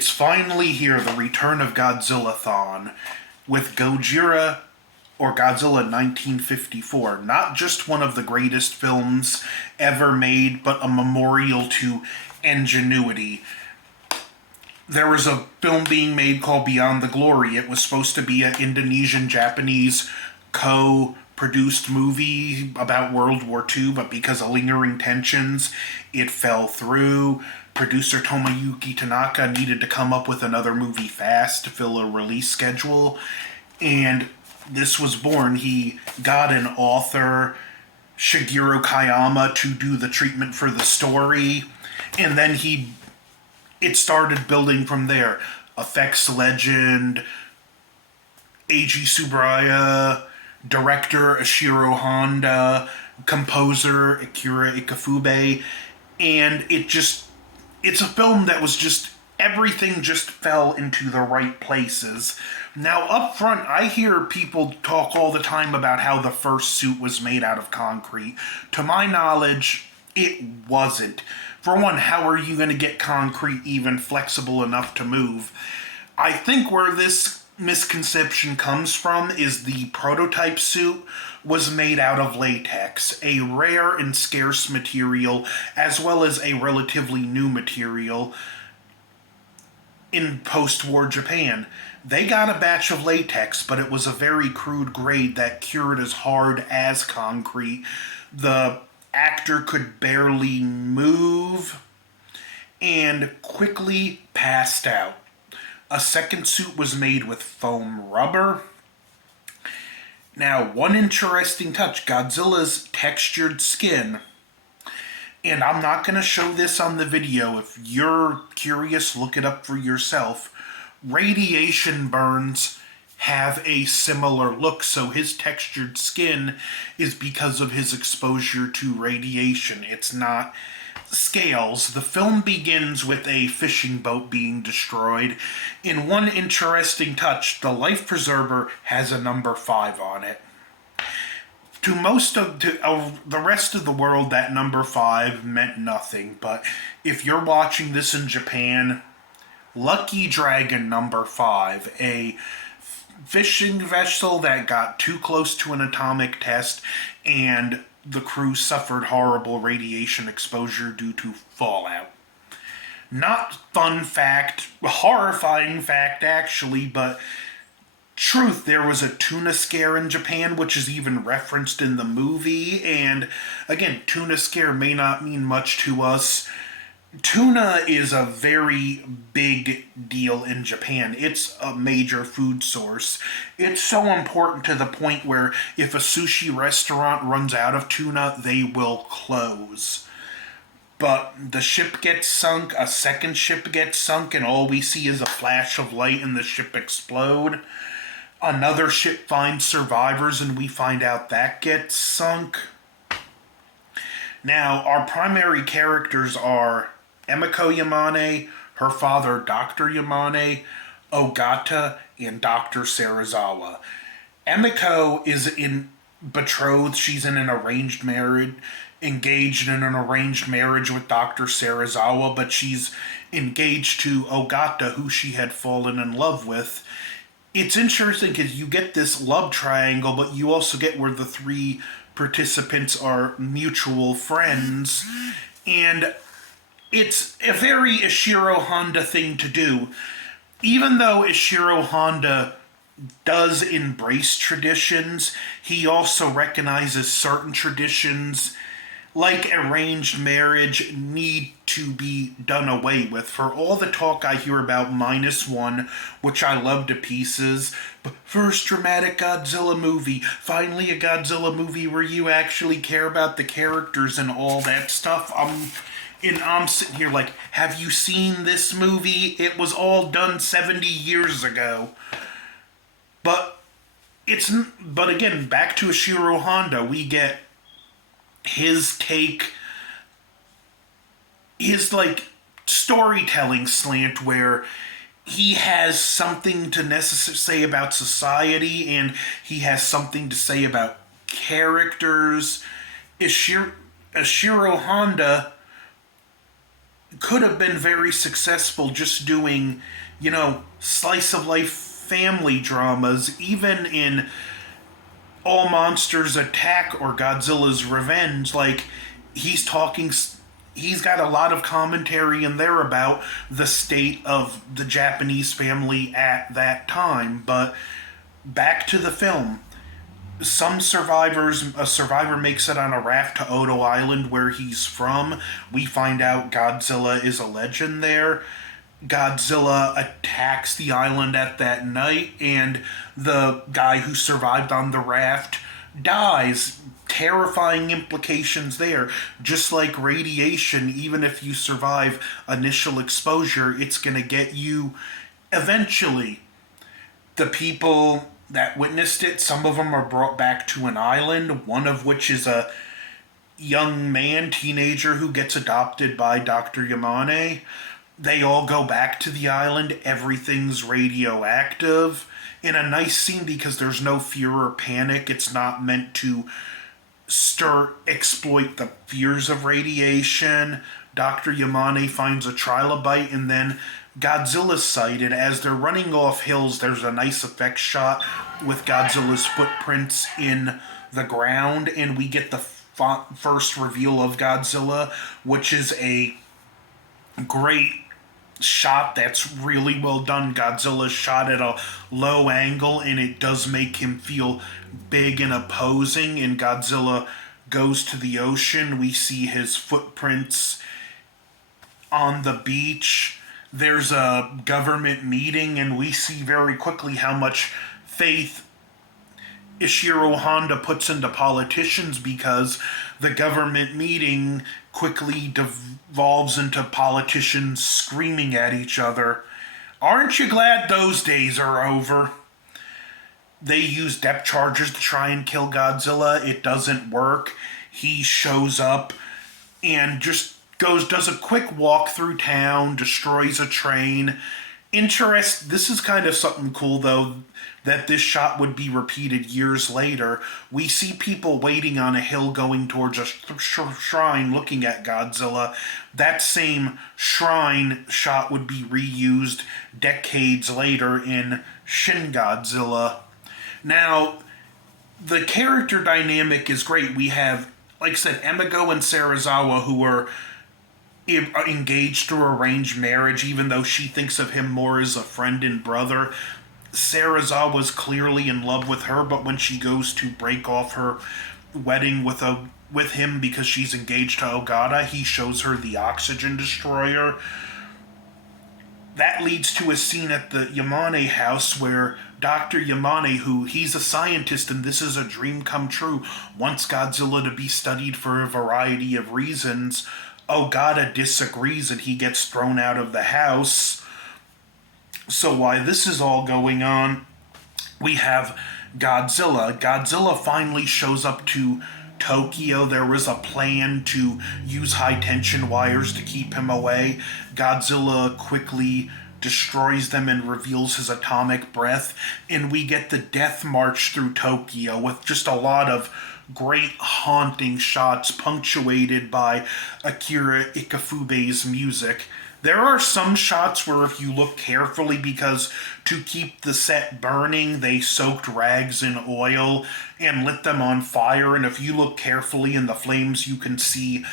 It's finally here, the return of Godzillathon, with Gojira or Godzilla 1954. Not just one of the greatest films ever made, but a memorial to ingenuity. There was a film being made called Beyond the Glory. It was supposed to be an Indonesian-Japanese co-produced movie about World War II, but because of lingering tensions, it fell through. Producer Tomoyuki Tanaka needed to come up with another movie fast to fill a release schedule, and this was born. He got an author, Shigeru Kayama, to do the treatment for the story, and then it started building from there. Effects legend, Eiji Tsuburaya, director Ishiro Honda, composer Akira Ikefube, and it's a film that was just, everything just fell into the right places. Now, up front, I hear people talk all the time about how the first suit was made out of concrete. To my knowledge, it wasn't. For one, how are you going to get concrete even flexible enough to move? I think where this misconception comes from is the prototype suit was made out of latex, a rare and scarce material, as well as a relatively new material in post-war Japan. They got a batch of latex, but it was a very crude grade that cured as hard as concrete. The actor could barely move and quickly passed out. A second suit was made with foam rubber. Now, one interesting touch, Godzilla's textured skin, and I'm not going to show this on the video. If you're curious, look it up for yourself. Radiation burns have a similar look, so his textured skin is because of his exposure to radiation. It's not scales. The film begins with a fishing boat being destroyed. In one interesting touch, the life preserver has a number 5 on it. To most of the rest of the world, that number 5 meant nothing, but if you're watching this in Japan, Lucky Dragon number 5, a fishing vessel that got too close to an atomic test and the crew suffered horrible radiation exposure due to fallout. Not fun fact, horrifying fact actually, but truth, there was a tuna scare in Japan, which is even referenced in the movie, and again, tuna scare may not mean much to us. Tuna is a very big deal in Japan. It's a major food source. It's so important to the point where if a sushi restaurant runs out of tuna, they will close. But the ship gets sunk, a second ship gets sunk, and all we see is a flash of light and the ship explode. Another ship finds survivors and we find out that gets sunk. Now, our primary characters are Emiko Yamane, her father Dr. Yamane, Ogata, and Dr. Serizawa. Emiko is betrothed. She's in an arranged marriage, engaged in an arranged marriage with Dr. Serizawa, but she's engaged to Ogata, who she had fallen in love with. It's interesting because you get this love triangle, but you also get where the 3 participants are mutual friends, and it's a very Ishiro Honda thing to do. Even though Ishiro Honda does embrace traditions, he also recognizes certain traditions, like arranged marriage, need to be done away with. For all the talk I hear about -1, which I love to pieces, but first dramatic Godzilla movie, finally a Godzilla movie where you actually care about the characters and all that stuff, I'm sitting here like, have you seen this movie? It was all done 70 years ago. But again, back to Ishiro Honda, we get his take, his storytelling slant where he has something to say about society and he has something to say about characters. Ishiro Honda could have been very successful just doing, slice of life family dramas, even in All Monsters Attack or Godzilla's Revenge. Like, he's talking, he's got a lot of commentary in there about the state of the Japanese family at that time. But back to the film. A survivor makes it on a raft to Odo Island where he's from. We find out Godzilla is a legend there. Godzilla attacks the island at that night, and the guy who survived on the raft dies. Terrifying implications there. Just like radiation, even if you survive initial exposure, it's going to get you eventually. The people that witnessed it, some of them are brought back to an island, one of which is a young man, teenager, who gets adopted by Dr. Yamane. They all go back to the island. Everything's radioactive. In a nice scene because there's no fear or panic. It's not meant to exploit the fears of radiation. Dr. Yamane finds a trilobite, and then Godzilla's sighted. As they're running off hills, there's a nice effect shot with Godzilla's footprints in the ground, and we get the first reveal of Godzilla, which is a great shot that's really well done. Godzilla's shot at a low angle, and it does make him feel big and opposing. And Godzilla goes to the ocean. We see his footprints on the beach. There's a government meeting, and we see very quickly how much faith Ishiro Honda puts into politicians, because the government meeting quickly devolves into politicians screaming at each other. Aren't you glad those days are over? They use depth charges to try and kill Godzilla. It doesn't work. He shows up and just does a quick walk through town, destroys a train. This is kind of something cool, though, that this shot would be repeated years later. We see people waiting on a hill going towards a shrine looking at Godzilla. That same shrine shot would be reused decades later in Shin Godzilla. Now, the character dynamic is great. We have, like I said, Emigo and Serizawa, who are engaged through arranged marriage, even though she thinks of him more as a friend and brother. Serizawa's clearly in love with her, but when she goes to break off her wedding with him because she's engaged to Ogata, he shows her the oxygen destroyer. That leads to a scene at the Yamane house where Dr. Yamane, who he's a scientist and this is a dream come true, wants Godzilla to be studied for a variety of reasons. Ogata disagrees and he gets thrown out of the house. So while this is all going on, we have Godzilla. Godzilla finally shows up to Tokyo. There was a plan to use high tension wires to keep him away. Godzilla quickly destroys them and reveals his atomic breath, and we get the death march through Tokyo with just a lot of great haunting shots punctuated by Akira Ikafube's music. There are some shots where if you look carefully, because to keep the set burning, they soaked rags in oil and lit them on fire, and if you look carefully in the flames, you can see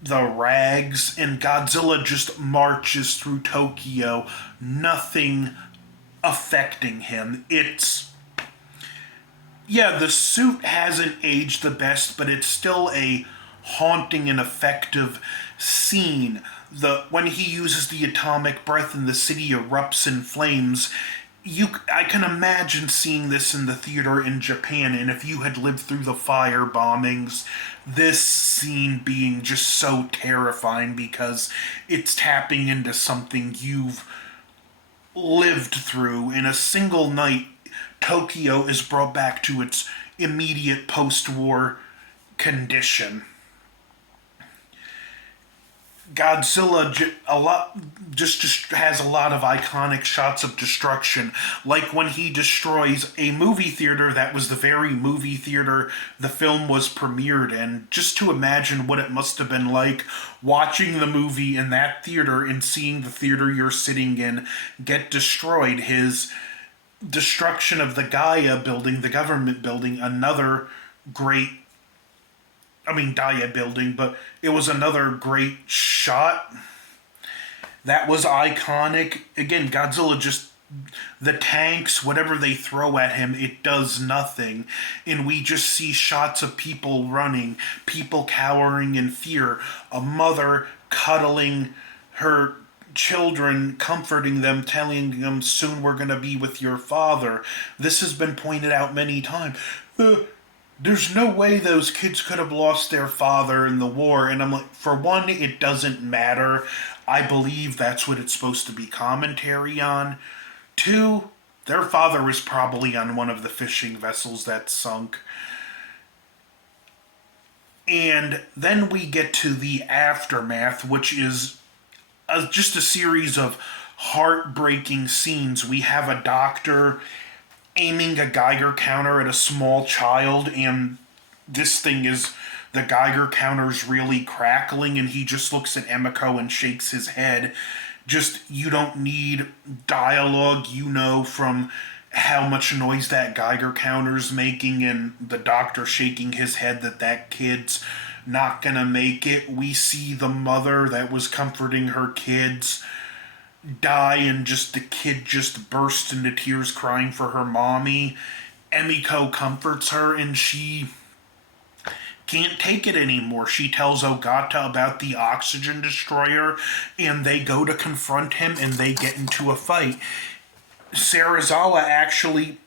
the rags, and Godzilla just marches through Tokyo, nothing affecting him. The suit hasn't aged the best, but it's still a haunting and effective scene. When he uses the atomic breath and the city erupts in flames, I can imagine seeing this in the theater in Japan, and if you had lived through the fire bombings, this scene being just so terrifying because it's tapping into something you've lived through. In a single night, Tokyo is brought back to its immediate post-war condition. Godzilla just has a lot of iconic shots of destruction, like when he destroys a movie theater that was the very movie theater the film was premiered in. Just to imagine what it must have been like watching the movie in that theater and seeing the theater you're sitting in get destroyed. His destruction of the Gaia building, the government building, another great, I mean, Dia building, but it was another great shot. That was iconic. Again, Godzilla just, the tanks, whatever they throw at him, it does nothing. And we just see shots of people running, people cowering in fear, a mother cuddling her children, comforting them, telling them, soon we're going to be with your father. This has been pointed out many times. There's no way those kids could have lost their father in the war. And I'm like, for one, it doesn't matter. I believe that's what it's supposed to be commentary on. Two, their father was probably on one of the fishing vessels that sunk. And then we get to the aftermath, which is just a series of heartbreaking scenes. We have a doctor aiming a Geiger counter at a small child, and this thing is, the Geiger counter's really crackling, and he just looks at Emiko and shakes his head. Just, you don't need dialogue, you know from how much noise that Geiger counter's making, and the doctor shaking his head that that kid's not gonna make it. We see the mother that was comforting her kids die, and just the kid just bursts into tears crying for her mommy. Emiko comforts her, and she can't take it anymore. She tells Ogata about the oxygen destroyer, and they go to confront him, and they get into a fight. Serizawa actually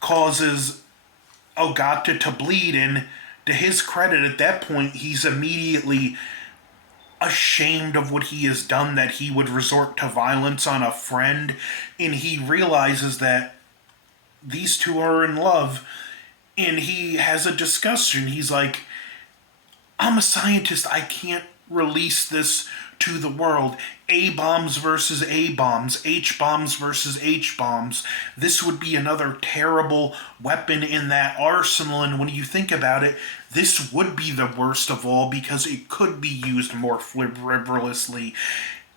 causes Ogata to bleed, and to his credit, at that point, he's immediately ashamed of what he has done, that he would resort to violence on a friend, and he realizes that these two are in love, and he has a discussion. He's like, I'm a scientist, I can't release this to the world. A-bombs versus A-bombs, H-bombs versus H-bombs. This would be another terrible weapon in that arsenal, and when you think about it, this would be the worst of all because it could be used more frivolously.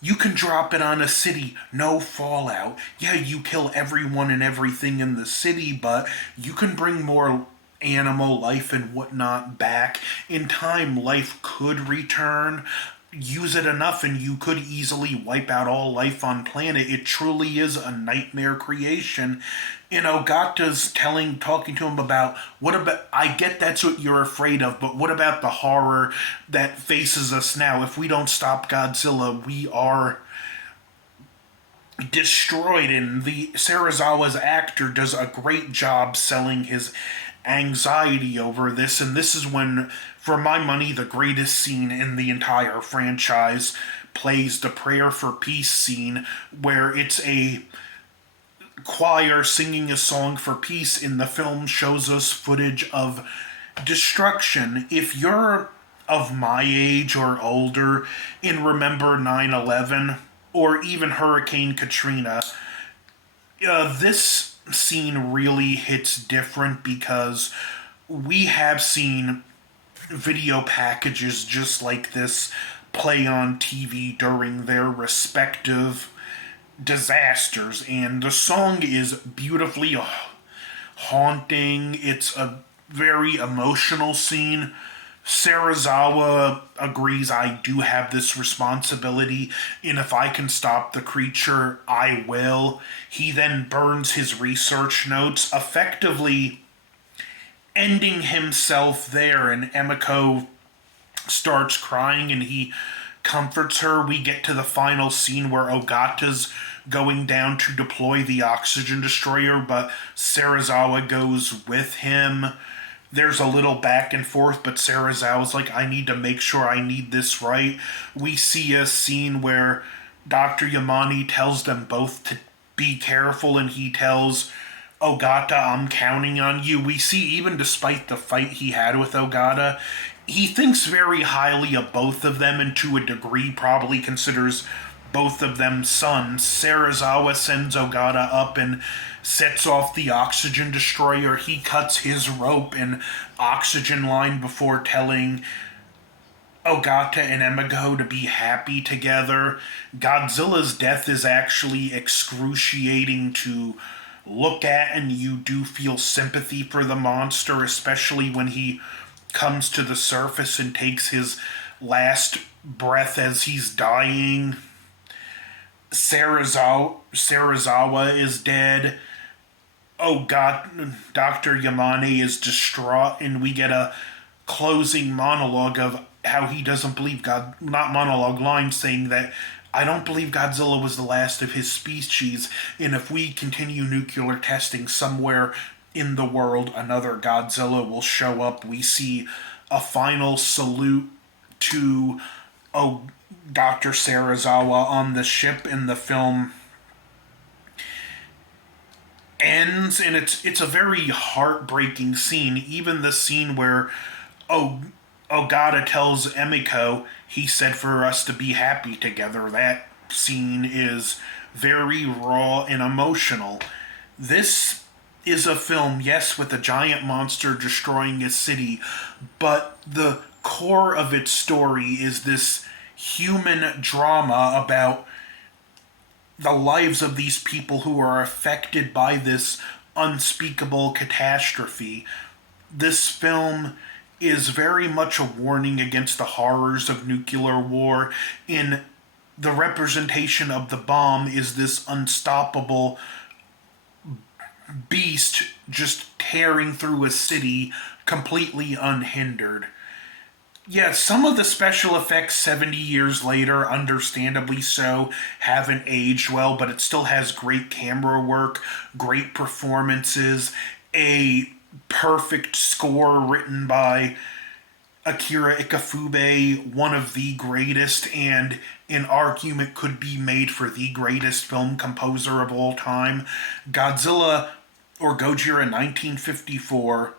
You can drop it on a city, no fallout. Yeah, you kill everyone and everything in the city, but you can bring more animal life and whatnot back. In time, life could return. Use it enough and you could easily wipe out all life on planet. It truly is a nightmare creation. And Ogata's talking to him about, what about, I get that's what you're afraid of, but what about the horror that faces us now? If we don't stop Godzilla, we are destroyed. And the Serizawa's actor does a great job selling his anxiety over this, and this is when, for my money, the greatest scene in the entire franchise plays, the prayer for peace scene, where it's a choir singing a song for peace. In the film shows us footage of destruction. If you're of my age or older and remember 9/11 or even Hurricane Katrina, this scene really hits different because we have seen video packages just like this play on TV during their respective disasters, and the song is beautifully haunting. It's a very emotional scene. Serizawa agrees, I do have this responsibility, and if I can stop the creature, I will. He then burns his research notes, effectively ending himself there, and Emiko starts crying, and he comforts her. We get to the final scene where Ogata's going down to deploy the oxygen destroyer, but Serizawa goes with him. There's a little back and forth, but Serizawa's like, I need to make sure I need this right. We see a scene where Dr. Yamane tells them both to be careful, and he tells Ogata, I'm counting on you. We see, even despite the fight he had with Ogata, he thinks very highly of both of them, and to a degree probably considers both of them sons. Serizawa sends Ogata up and sets off the oxygen destroyer. He cuts his rope and oxygen line before telling Ogata and Emigo to be happy together. Godzilla's death is actually excruciating to look at, and you do feel sympathy for the monster, especially when he comes to the surface and takes his last breath as he's dying. Serizawa is dead. Oh God, Dr. Yamane is distraught, and we get a closing monologue of how he doesn't believe God, not monologue, line saying that I don't believe Godzilla was the last of his species, and if we continue nuclear testing somewhere in the world, another Godzilla will show up. We see a final salute to Dr. Serizawa on the ship, and the film ends, and it's a very heartbreaking scene. Even the scene where Ogata tells Emiko he said for us to be happy together. That scene is very raw and emotional. This is a film, yes, with a giant monster destroying a city, but the core of its story is this human drama about the lives of these people who are affected by this unspeakable catastrophe. This film is very much a warning against the horrors of nuclear war. In the representation of the bomb is this unstoppable beast just tearing through a city completely unhindered. Yeah, some of the special effects 70 years later, understandably so, haven't aged well, but it still has great camera work, great performances, a perfect score written by Akira Ikafube, one of the greatest, and an argument could be made for the greatest film composer of all time. Godzilla, or Gojira 1954,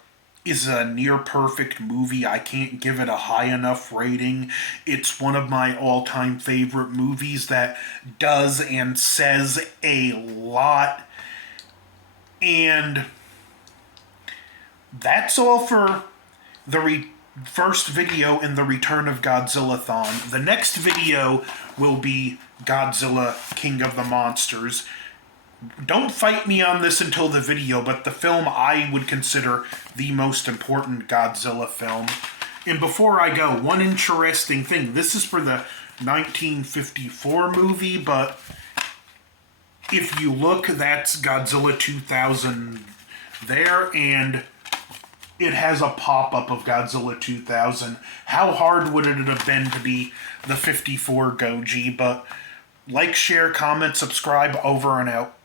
is a near perfect movie. I can't give it a high enough rating. It's one of my all-time favorite movies that does and says a lot. And that's all for the first video in the Return of Godzillathon. The next video will be Godzilla, King of the Monsters. Don't fight me on this until the video, but the film I would consider the most important Godzilla film. And before I go, one interesting thing. This is for the 1954 movie, but if you look, that's Godzilla 2000 there, and it has a pop-up of Godzilla 2000. How hard would it have been to be the 54 Goji? But like, share, comment, subscribe, over and out.